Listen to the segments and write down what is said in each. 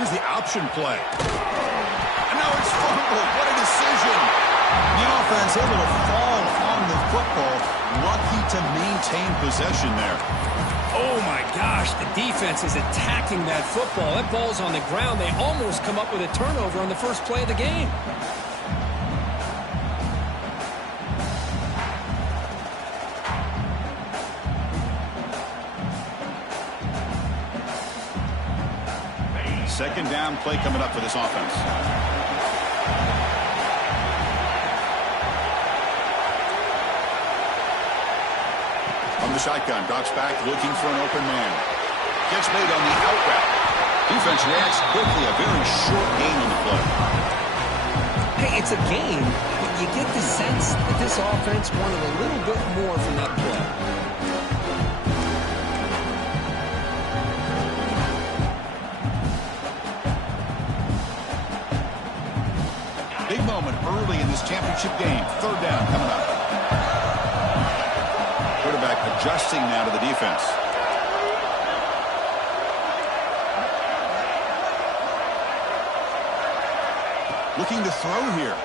Here's the option play. And now it's fumbled. What a decision. The offense able to fall on the football. Lucky to maintain possession there. Oh, my gosh. The defense is attacking that football. That ball's on the ground. They almost come up with a turnover on the first play of the game. Second down play coming up for this offense. From the shotgun, drops back, looking for an open man. Gets made on the out route. Defense reacts quickly, a very short gain on the play. Hey, it's a game, but you get the sense that this offense wanted a little bit more from that play. Big moment early in this championship game. Third down coming up. Quarterback adjusting now to the defense. Looking to throw here.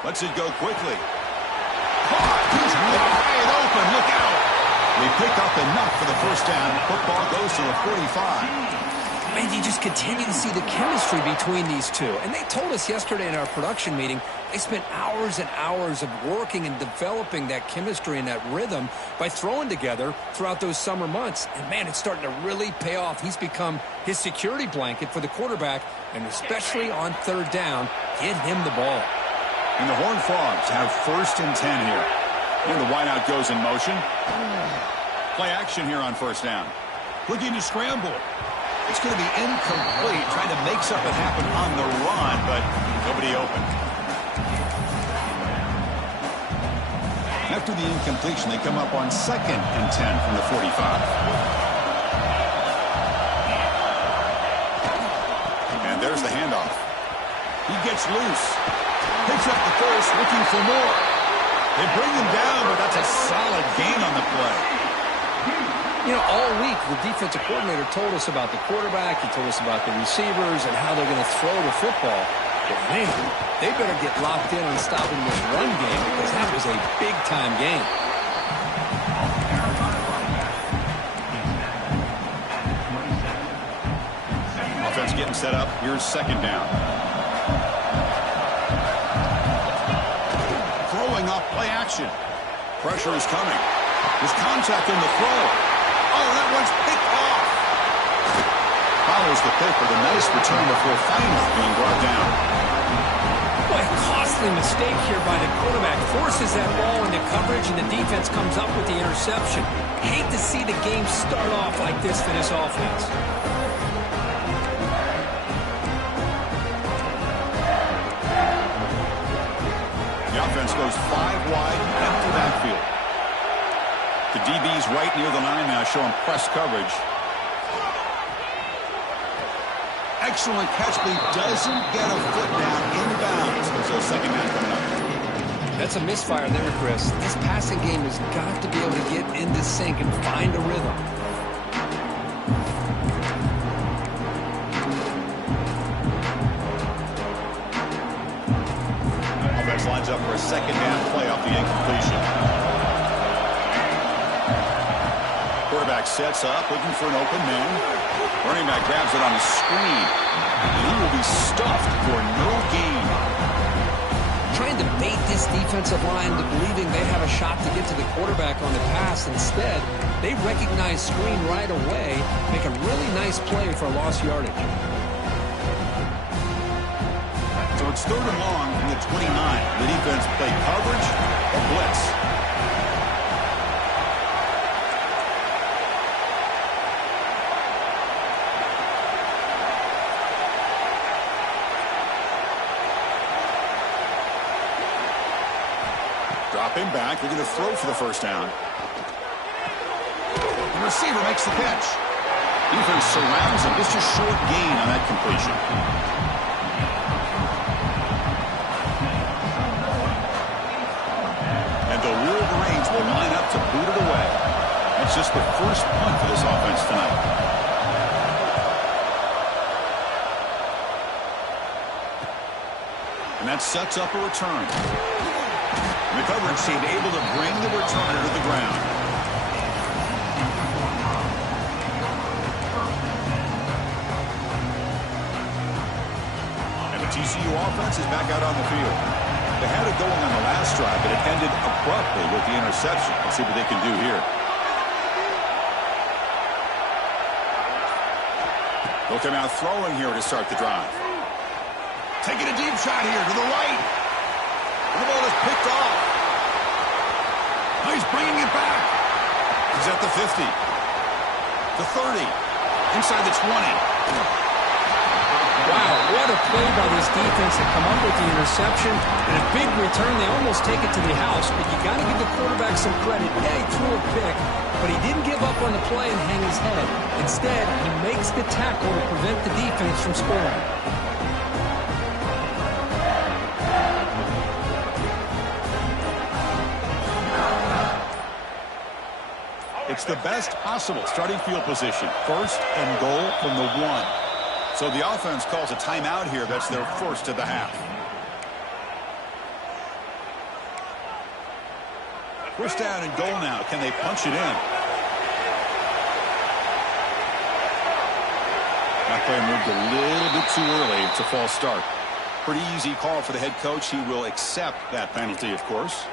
Lets it go quickly. Caught. He's wide open. Look out. They pick up enough for the first down. Football goes to the 45. Man, you just continue to see the chemistry between these two. And they told us yesterday in our production meeting, they spent hours and hours of working and developing that chemistry and that rhythm by throwing together throughout those summer months. And, man, it's starting to really pay off. He's become his security blanket for the quarterback, and especially on third down, get him the ball. And the Horned Frogs have first and 10 here. And the wideout goes in motion. Play action here on first down. Looking to scramble. It's going to be incomplete, trying to make something happen on the run, but nobody open. After the incompletion, they come up on second and 10 from the 45. And there's the handoff. He gets loose. Picks up the first, looking for more. They bring him down, but that's a solid gain on the play. You know, all week, the defensive coordinator told us about the quarterback. He told us about the receivers and how they're going to throw the football. But, man, they better get locked in on stopping this run game because that was a big-time game. Offense getting set up. Here's second down. Throwing off play action. Pressure is coming. There's contact on the throw. Oh, that one's picked off. Follows the pick with a nice return before finally being brought down. Boy, a costly mistake here by the quarterback. Forces that ball into coverage, and the defense comes up with the interception. Hate to see the game start off like this for this offense. The offense goes 5 wide, empty backfield. The DB's right near the line now, showing press coverage. Excellent catch, but he doesn't get a foot down inbounds. So second down coming up. That's a misfire there, Chris. This passing game has got to be able to get into sync and find a rhythm. Offense lines up for a second down play off the incompletion. Quarterback sets up, looking for an open man. Running back grabs it on the screen. And he will be stuffed for no gain. Trying to bait this defensive line to believing they have a shot to get to the quarterback on the pass. Instead, they recognize screen right away, make a really nice play for lost yardage. So it's third and long from the 29. The defense play coverage or blitz. Dropping back, looking to throw for the first down. The receiver makes the catch. Defense surrounds him. Just a short gain on that completion. And the Wolverines will line up to boot it away. That's just the first punt for this offense tonight. that sets up a return. The coverage team able to bring the returner to the ground. And the TCU offense is back out on the field. They had it going on the last drive, but it ended abruptly with the interception. Let's see what they can do here. They'll come out throwing here to start the drive. Taking a deep shot here to the right. And the ball is picked off. Now he's bringing it back. He's at the 50. The 30. Inside the 20. Wow, what a play by this defense to come up with the interception. And a big return. They almost take it to the house, but you got to give the quarterback some credit. Yeah, he threw a pick, but he didn't give up on the play and hang his head. Instead, he makes the tackle to prevent the defense from scoring. It's the best possible starting field position. First and goal from the 1. So the offense calls a timeout here. That's their first of the half. First down and goal now. Can they punch it in? That play moved a little bit too early. It's a false start. Pretty easy call for the head coach. He will accept that penalty, of course.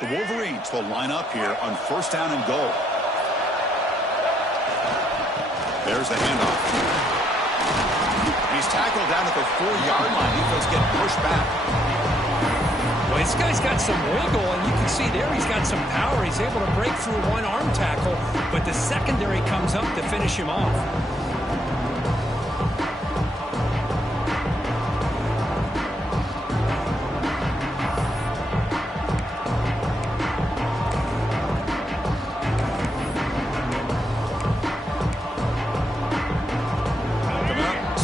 The Wolverines will line up here on first down and goal. There's the handoff. He's tackled down at the 4-yard line. Defense getting pushed back. Well, this guy's got some wiggle, and you can see there he's got some power. He's able to break through one arm tackle, but the secondary comes up to finish him off.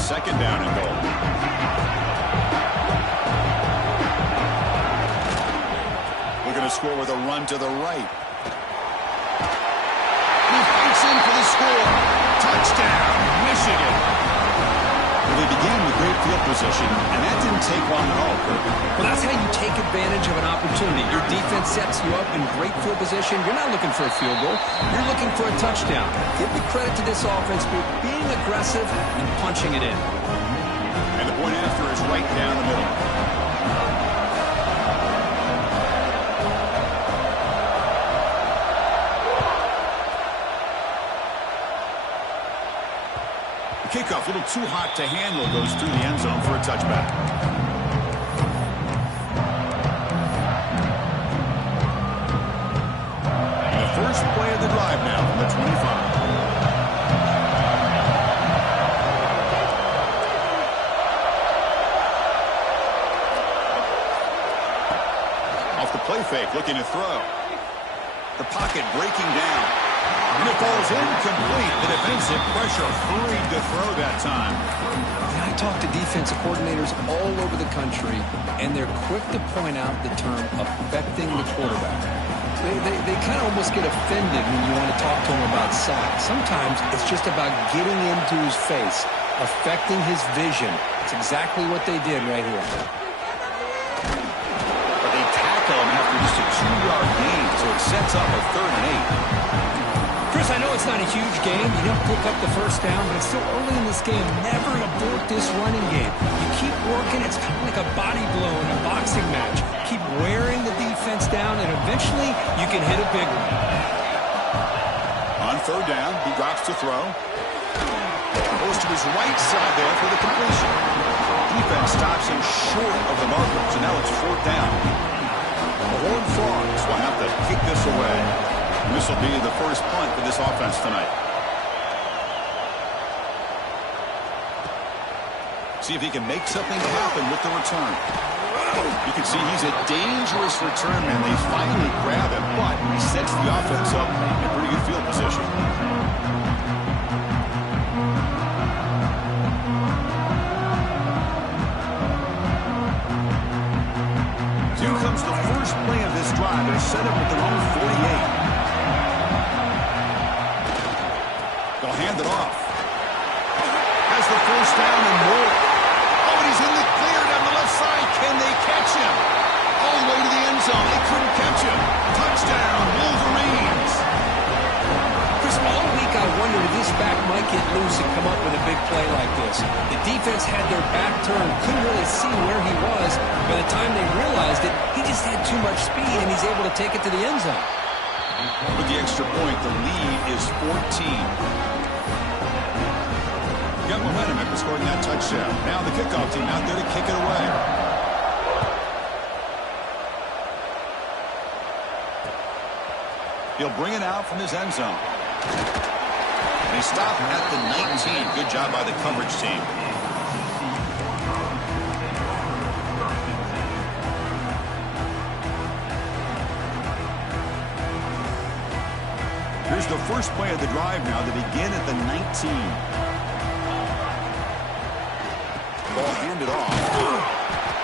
Second down and goal. We're going to score with a run to the right. He fights in for the score. Touchdown, Michigan. Well, they began with great field position, and that didn't take long at all, Kirk. Well, that's how you take advantage of an opportunity. Your defense sets you up in great field position. You're not looking for a field goal. You're looking for a touchdown. Give the credit to this offense for being aggressive and punching it in. And the point after is right down the middle. The kickoff, a little too hot to handle, goes through the end zone for a touchback. And the first play of the drive now from the 25. Off the play fake, looking to throw. The pocket breaking down. And it falls incomplete. The defensive pressure hurried to throw that time. I talk to defensive coordinators all over the country, and they're quick to point out the term affecting the quarterback. They kind of almost get offended when you want to talk to them about sacks. Sometimes it's just about getting into his face, affecting his vision. It's exactly what they did right here. But they tackle him after just a 2-yard gain, so it sets up a 3rd and 8. Chris, I know it's not a huge game. You don't pick up the first down, but it's still early in this game. Never abort this running game. You keep working. It's kind of like a body blow in a boxing match. Keep wearing the defense down, and eventually you can hit a big one. On 3rd down, he drops to throw. Goes to his right side there for the completion. Defense stops him short of the marker, so now it's 4th down. The Horned Frogs will have to kick this away. This will be the first punt for this offense tonight. See if he can make something happen with the return. You can see he's a dangerous return man. They finally grab him, but he sets the offense up in pretty good field position. hand it off. Has the first down and more. Oh, and he's in the clear down the left side. Can they catch him? All the way to the end zone. They couldn't catch him. Touchdown, Wolverines. Chris, all week I wondered if this back might get loose and come up with a big play like this. The defense had their back turned, couldn't really see where he was. By the time they realized it, he just had too much speed, and he's able to take it to the end zone. With the extra point, the lead is 14. Got momentum after scoring that touchdown. Now the kickoff team out there to kick it away. He'll bring it out from his end zone. And he stopped at the 19. Good job by the coverage team. Here's the first play of the drive now to begin at the 19. Ball handed off.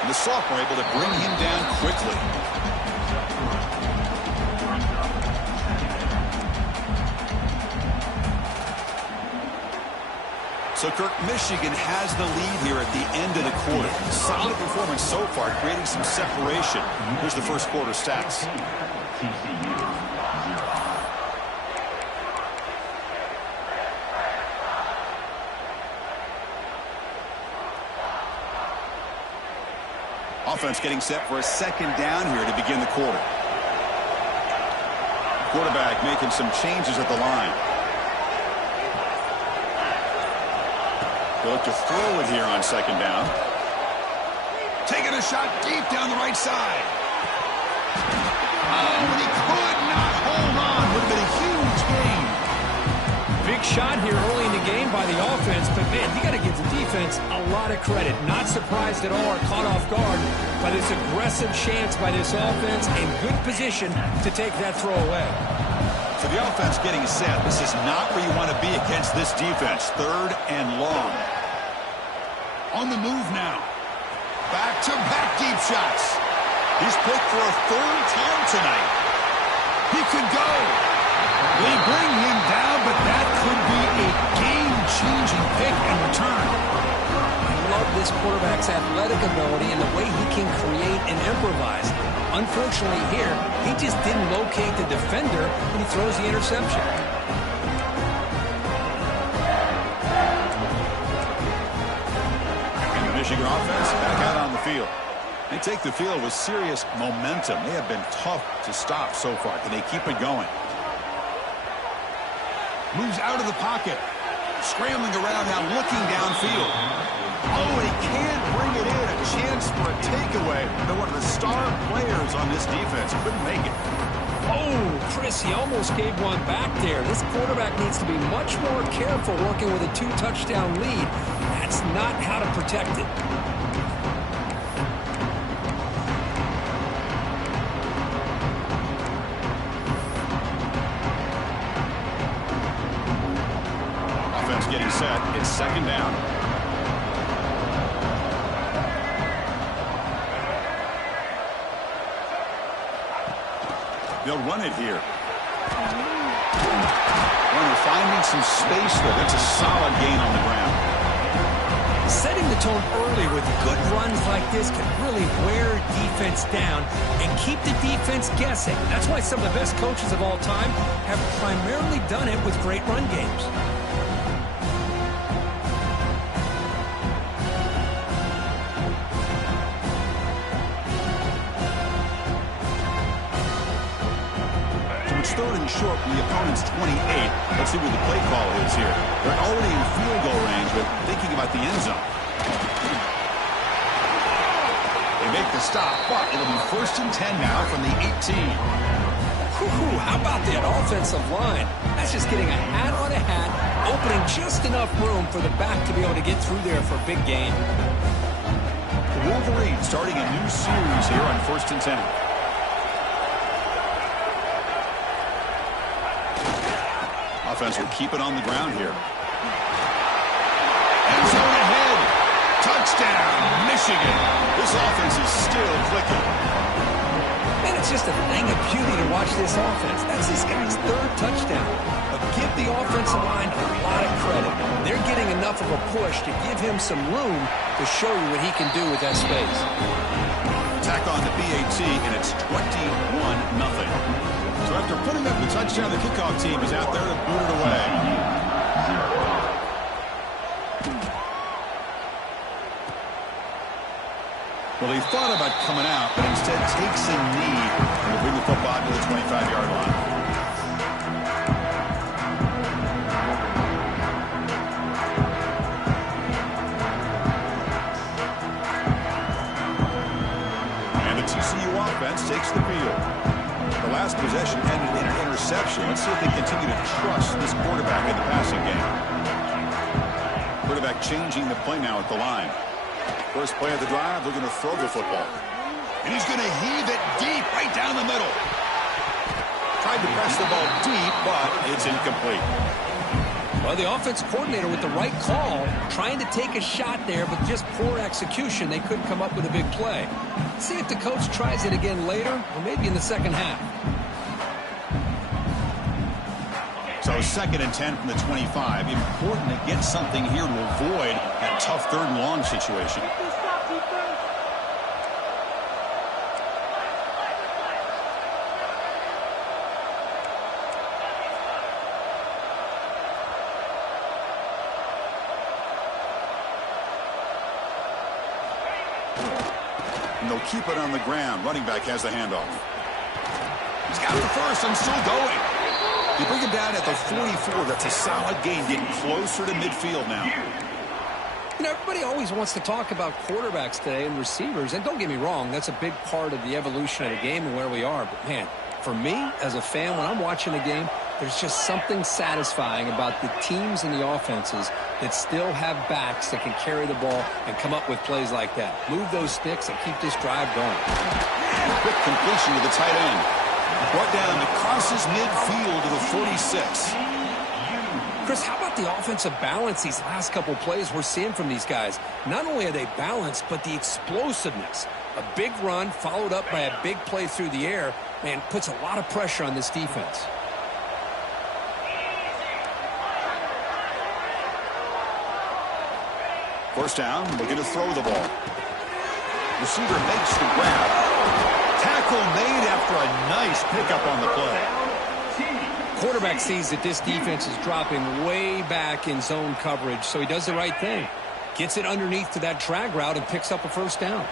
And the sophomore able to bring him down quickly. So, Kirk, Michigan has the lead here at the end of the quarter. Solid performance so far, creating some separation. Here's the first quarter stats. TCU 0. Offense getting set for a second down here to begin the quarter. Quarterback making some changes at the line. They'll look to throw it here on second down. Taking a shot deep down the right side. Oh, and he could not hold on. Would have been a huge gain. Big shot here early in the game by the offense, but man, you got to give the defense a lot of credit. Not surprised at all or caught off guard by this aggressive chance by this offense and good position to take that throw away. So the offense getting set. This is not where you want to be against this defense. Third and long. On the move now. Back-to-back deep shots. He's picked for a third time tonight. He could go. They bring him down, but that could be a game-changing pick and return. I love this quarterback's athletic ability and the way he can create and improvise. Unfortunately here, he just didn't locate the defender when he throws the interception. And the Michigan offense back out on the field. They take the field with serious momentum. They have been tough to stop so far. Can they keep it going? Moves out of the pocket. Scrambling around now, looking downfield. Oh, and he can't bring it in. A chance for a takeaway. They're one of the star players on this defense. Couldn't make it. Oh, Chris, he almost gave one back there. This quarterback needs to be much more careful working with a 2-touchdown lead. That's not how to protect it. Offense getting set. It's second down. They'll run it here. Runner finding some space there. That's a solid gain on the ground. Setting the tone early with good runs like this can really wear defense down and keep the defense guessing. That's why some of the best coaches of all time have primarily done it with great run games. Third and short from the opponent's 28. Let's see what the play call is here. They're already in field goal range, but thinking about the end zone. They make the stop, but it'll be 1st and 10 now from the 18. How about that offensive line? That's just getting a hat on a hat, opening just enough room for the back to be able to get through there for a big gain. The Wolverines starting a new series here on 1st and 10. Offense will keep it on the ground here. End zone ahead. Touchdown, Michigan. This offense is still clicking. And it's just a thing of beauty to watch this offense. That's this guy's 3rd touchdown. But give the offensive line a lot of credit. They're getting enough of a push to give him some room to show you what he can do with that space. Tack on the BAT, and it's 21-0. So after putting up the touchdown, the kickoff team is out there to boot it away. Well, he thought about coming out, but instead takes a knee and will bring the football to the 25-yard line. And the TCU offense takes the field. The last possession ended in an interception. Let's see if they continue to trust this quarterback in the passing game. Quarterback changing the play now at the line. First play of the drive, they're going to throw the football. And he's going to heave it deep, right down the middle. Tried to press the ball deep, but it's incomplete. Well, the offense coordinator with the right call, trying to take a shot there, but just poor execution. They couldn't come up with a big play. See if the coach tries it again later, or maybe in the second half. So 2nd and 10 from the 25. Important to get something here to avoid that tough 3rd and long situation. And they'll keep it on the ground. Running back has the handoff. He's got the first and still going. You bring him down at the 44. That's a solid gain, getting closer to midfield now. You know, everybody always wants to talk about quarterbacks today and receivers. And don't get me wrong, that's a big part of the evolution of the game and where we are. But, man, for me, as a fan, when I'm watching a game, there's just something satisfying about the teams and the offenses that still have backs that can carry the ball and come up with plays like that. Move those sticks and keep this drive going. Quick completion to the tight end. Brought down and crosses midfield to the 46. Chris, how about the offensive balance these last couple plays we're seeing from these guys? Not only are they balanced, but the explosiveness. A big run followed up by a big play through the air, man, puts a lot of pressure on this defense. First down, looking to throw the ball. Receiver makes the grab. Tackle made after a nice pickup on the play. Quarterback sees that this defense is dropping way back in zone coverage, so he does the right thing. Gets it underneath to that drag route and picks up a first down.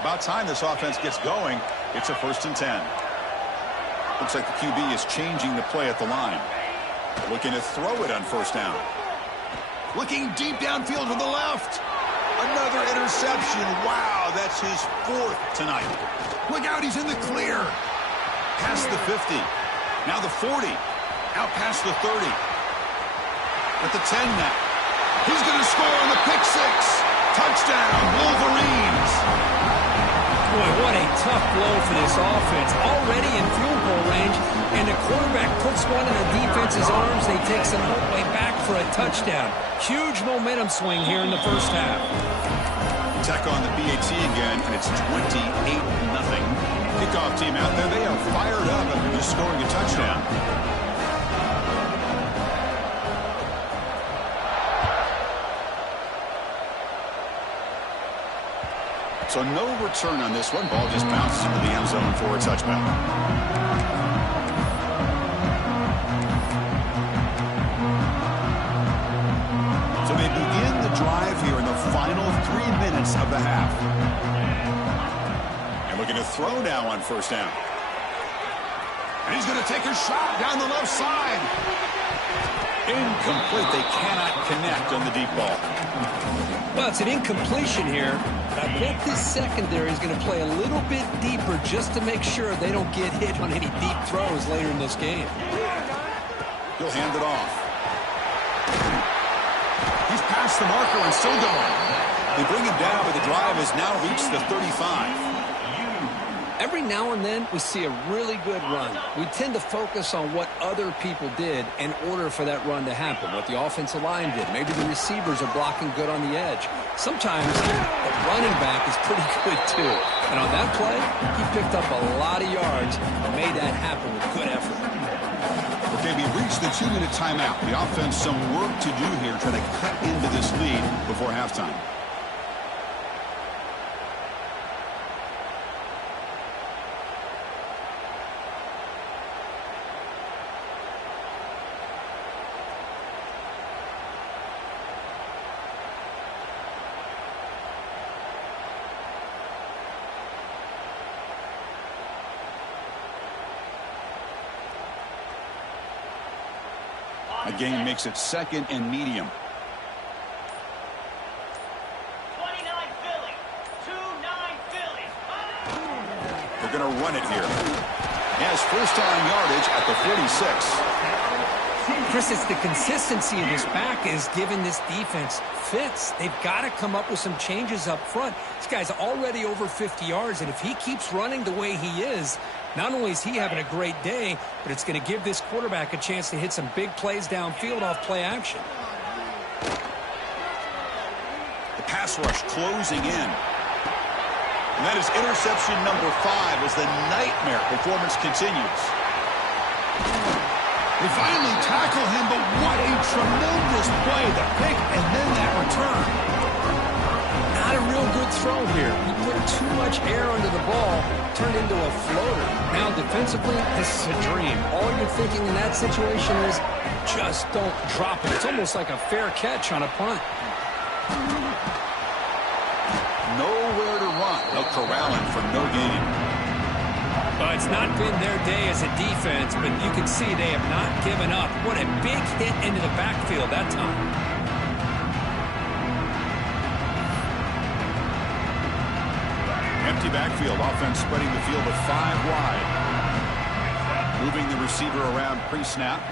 About time this offense gets going. It's a 1st and 10. Looks like the QB is changing the play at the line. Looking to throw it on first down. Looking deep downfield to the left. Another interception. Wow, that's his 4th tonight. Look out, he's in the clear. Past the 50. Now the 40. Out past the 30. At the 10 now. He's going to score on the pick 6. Touchdown, Wolverines. Boy, what a tough blow for this offense. Already in field goal range, and the quarterback puts one in the defense's arms. They take some whole way back for a touchdown. Huge momentum swing here in the first half. Tech on the BAT again, and it's 28-0. Kickoff team out there, they are fired up after just scoring a touchdown. So no return on this one. Ball just bounces into the end zone for a touchback. So they begin the drive here in the final 3 minutes of the half. And looking to throw now on first down. And he's going to take a shot down the left side. Incomplete. They cannot connect on the deep ball. Well, it's an incompletion here. I bet this secondary is going to play a little bit deeper just to make sure they don't get hit on any deep throws later in this game. He'll hand it off. He's past the marker and still going. They bring him down, but the drive has now reached the 35. Every now and then we see a really good run. We tend to focus on what other people did in order for that run to happen, what the offensive line did. Maybe the receivers are blocking good on the edge. Sometimes the running back is pretty good too. And on that play, he picked up a lot of yards and made that happen with good effort. The Okay, we've reached the 2-minute timeout. The offense some work to do here, trying to cut into this lead before halftime. A gain makes it 2nd and medium. 29 Philly. 2-9 Philly. They're going to run it here. He has first down yardage at the 46. Chris, it's the consistency of his back is giving this defense fits. They've got to come up with some changes up front. This guy's already over 50 yards, and if he keeps running the way he is, not only is he having a great day, but it's going to give this quarterback a chance to hit some big plays downfield off play action. The pass rush closing in. And that is interception number 5 as the nightmare performance continues. They finally tackle him, but what a tremendous play. The pick and then that return. Not a real good throw here. He put too much air under the ball, turned into a floater. Now defensively, this is a dream. All you're thinking in that situation is just don't drop it. It's almost like a fair catch on a punt. Nowhere to run. They'll corral him for no gain. It's not been their day as a defense, but you can see they have not given up. What a big hit into the backfield that time. Empty backfield. Offense spreading the field with 5 wide. Moving the receiver around pre-snap.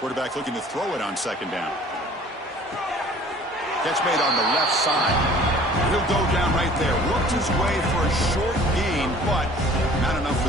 Quarterback looking to throw it on 2nd down. Catch made on the left side. He'll go down right there. Worked his way for a short gain, but not enough for